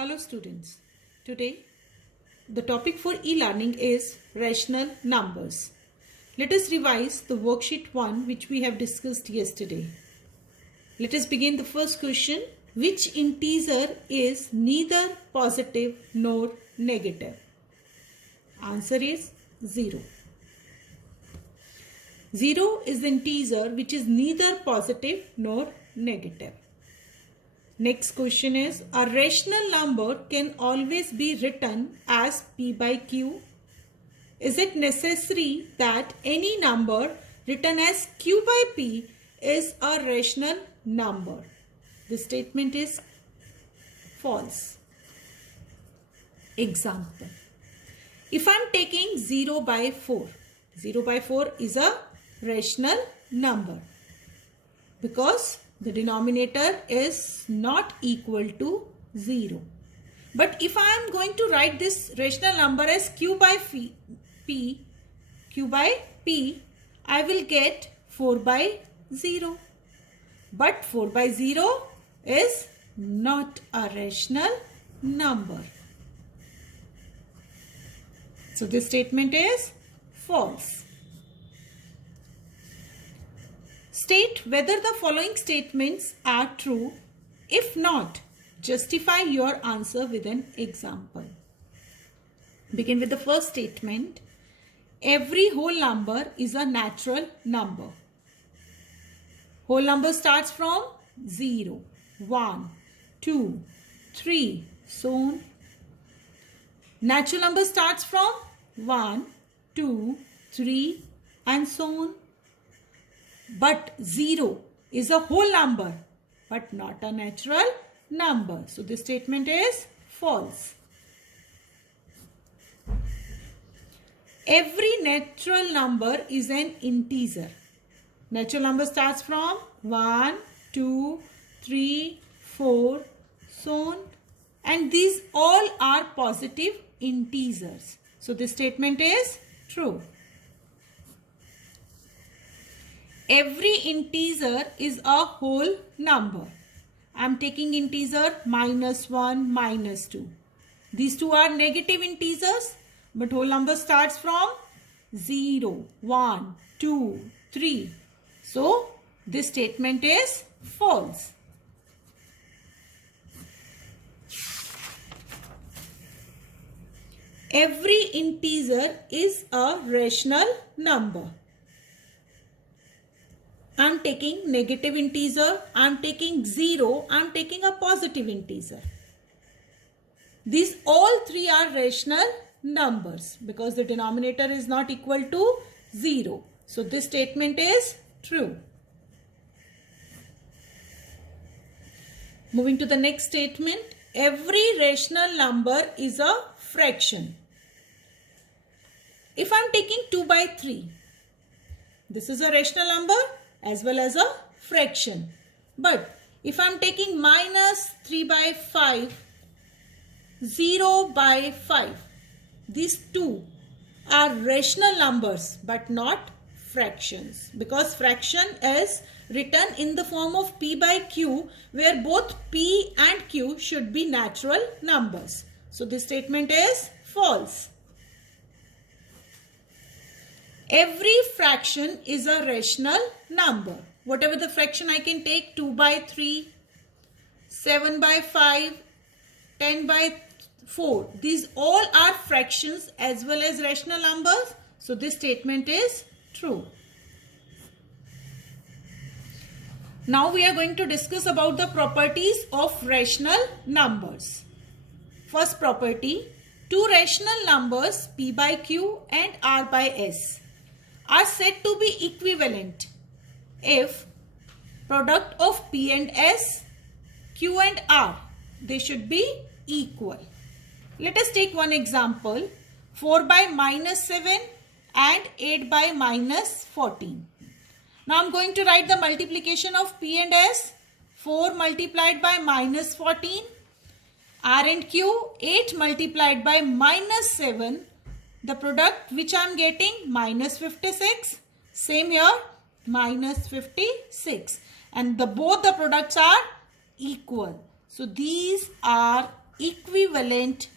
Hello students. Today the topic for e-learning is rational numbers. Let us revise the worksheet 1 which we have discussed yesterday. Let us begin the first question. Which integer is neither positive nor negative? Answer is 0. 0 is the integer which is neither positive nor negative. Next question is, a rational number can always be written as P by Q. Is it necessary that any number written as Q by P is a rational number? This statement is false. Example. If I am taking 0 by 4, 0 by 4 is a rational number because the denominator is not equal to 0. But if I am going to write this rational number as Q by P, I will get 4 by 0. But 4 by 0 is not a rational number. So this statement is false. State whether the following statements are true. If not, justify your answer with an example. Begin with the first statement. Every whole number is a natural number. Whole number starts from 0, 1, 2, 3, so on. Natural number starts from 1, 2, 3 and so on. But 0 is a whole number but not a natural number. So this statement is false. Every natural number is an integer. Natural number starts from 1, 2, 3, 4, so on. And these all are positive integers. So this statement is true. Every integer is a whole number. I am taking integer -1, -2. These two are negative integers, but whole number starts from 0, 1, 2, 3. So this statement is false. Every integer is a rational number. I am taking negative integer, I am taking 0, I am taking a positive integer. These all three are rational numbers because the denominator is not equal to 0. So this statement is true. Moving to the next statement. Every rational number is a fraction. If I am taking 2 by 3, this is a rational number as well as a fraction. But if I am taking -3 by 5, 0 by 5, these two are rational numbers but not fractions because fraction is written in the form of P by Q where both P and Q should be natural numbers. So this statement is false. Every fraction is a rational number. Whatever the fraction I can take, 2 by 3, 7 by 5, 10 by 4. These all are fractions as well as rational numbers. So this statement is true. Now we are going to discuss about the properties of rational numbers. First property, two rational numbers P by Q and R by S are said to be equivalent if product of P and S, Q and R, they should be equal. Let us take one example, 4 by -7 and 8 by -14. Now I am going to write the multiplication of P and S, 4 multiplied by -14, R and Q, 8 multiplied by -7. The product which I am getting -56, same here -56, and both the products are equal. So these are equivalent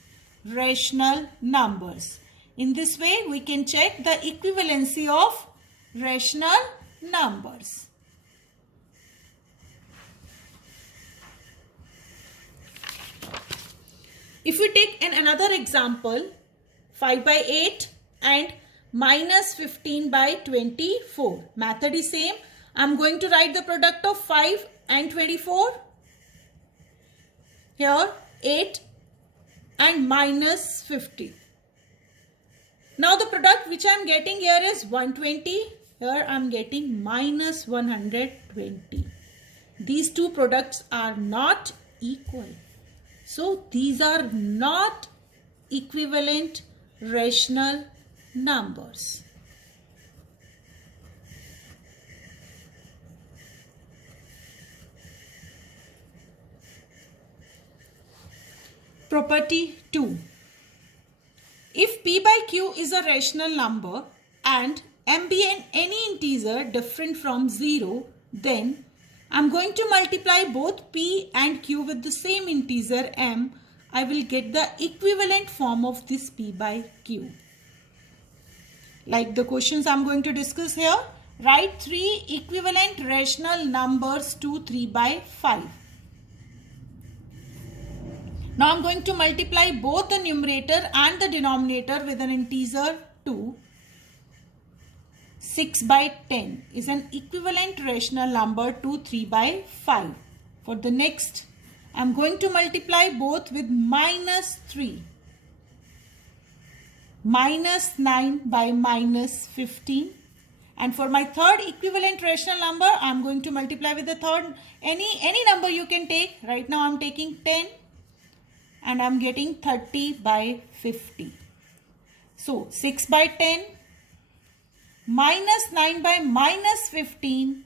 rational numbers. In this way, we can check the equivalency of rational numbers. If we take another example, 5 by 8 and minus 15 by 24. Method is same. I am going to write the product of 5 and 24. Here 8 and minus 50. Now the product which I am getting here is 120. Here I am getting minus 120. These two products are not equal. So these are not equivalent rational numbers. Property 2. If P by Q is a rational number and M be any integer different from 0, then I'm going to multiply both P and Q with the same integer M. I will get the equivalent form of this P by Q. Like the questions I'm going to discuss here. Write 3 equivalent rational numbers to 3 by 5. Now I'm going to multiply both the numerator and the denominator with an integer 2. 6 by 10 is an equivalent rational number to 3 by 5. For the next, I'm going to multiply both with minus 3. Minus 9 by minus 15. And for my third equivalent rational number, I'm going to multiply with the third. Any number you can take. Right now I'm taking 10. And I'm getting 30 by 50. So 6 by 10. Minus 9 by minus 15,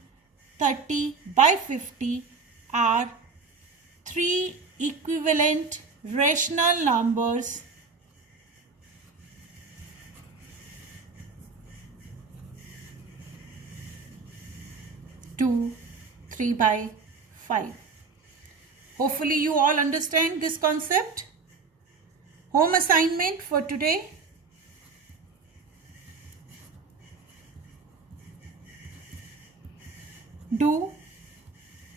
30 by 50 are 3 equivalent rational numbers to 3 by 5. Hopefully you all understand this concept. Home assignment for today. Do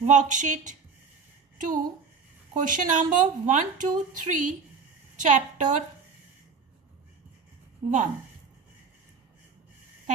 worksheet 2, question number 1 to 3, chapter 1.